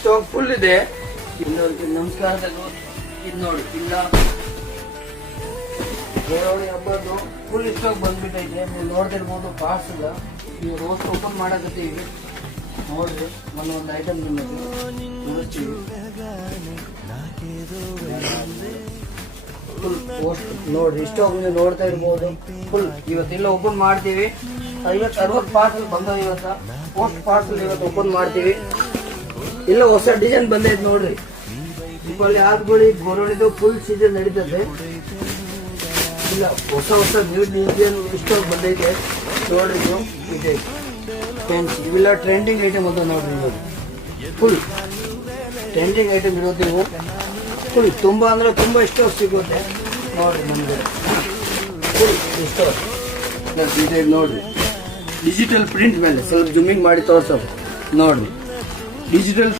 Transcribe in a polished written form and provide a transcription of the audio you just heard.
Stock full ಇದೆ. ನಮಸ್ಕಾರ. ಇದು ನೋಡಿ, ಇಲ್ಲ ದೇವಳಿ ಹಬ್ಬದ್ದು ಫುಲ್ ಸ್ಟಾಕ್ ಬಂದ್ಬಿಟ್ಟೈತೆ. ನೀವು ನೋಡ್ತಿರ್ಬೋದು. ಪಾರ್ಸಲ್ ನೀವು ರೋಸ್ಟ್ ಓಪನ್ ಮಾಡಕತ್ತೀವಿ ನೋಡ್ರಿ. ಒಂದೊಂದು ಐಟಮ್ ತೋರಿಸ್ತೀವಿ. ಫುಲ್ ಪೋಸ್ಟ್ ನೋಡ್ರಿ, ಸ್ಟಾಕ್ ನೀವು ನೋಡ್ತಾ ಇರ್ಬೋದು. ಫುಲ್ ಇವತ್ತೆಲ್ಲ ಓಪನ್ ಮಾಡ್ತೀವಿ. 50-60 ಪಾರ್ಸಲ್ ಬಂದವ ಇವತ್ತ. ಪೋಸ್ಟ್ ಪಾರ್ಸಲ್ ಇವತ್ತು ಓಪನ್ ಮಾಡ್ತೀವಿ. ಇಲ್ಲ ಹೊಸ ಡಿಸೈನ್ ಬಂದೈತೆ ನೋಡ್ರಿ. ದೀಪಾವಳಿ ಆದ್ಗಳು ಗೋರಣಿದು ಫುಲ್ ಸೀಸನ್ ನಡೀತದೆ. ಇಲ್ಲ ಹೊಸ ನ್ಯೂ ಡಿಸೈನ್ ಸ್ಟಾಕ್ ಬಂದೈತೆ ನೋಡ್ರಿ. ಇದು ಇದೆ ಪೆನ್ಸ್, ಇವೆಲ್ಲ ಟ್ರೆಂಡಿಂಗ್ ಐಟಮ್ ಅಂತ ನೋಡ್ರಿ. ಇವಾಗ ಫುಲ್ ಟ್ರೆಂಡಿಂಗ್ ಐಟಮ್ ಇರುತ್ತೆ ಇವು. ಫುಲ್ ತುಂಬ ಅಂದ್ರೆ ತುಂಬ ಸ್ಟಾಕ್ ಸಿಗುತ್ತೆ ನೋಡ್ರಿ. ನಮಗೆ ಫುಲ್ ಸ್ಟಾಕ್ ಡಿಸೈನ್ ನೋಡ್ರಿ. ಡಿಜಿಟಲ್ ಪ್ರಿಂಟ್ ಮೇಲೆ ಸ್ವಲ್ಪ ಜೂಮಿಂಗ್ ಮಾಡಿ ತೋರ್ಸೋದು ನೋಡ್ರಿ. ಡಿಜಿಟಲ್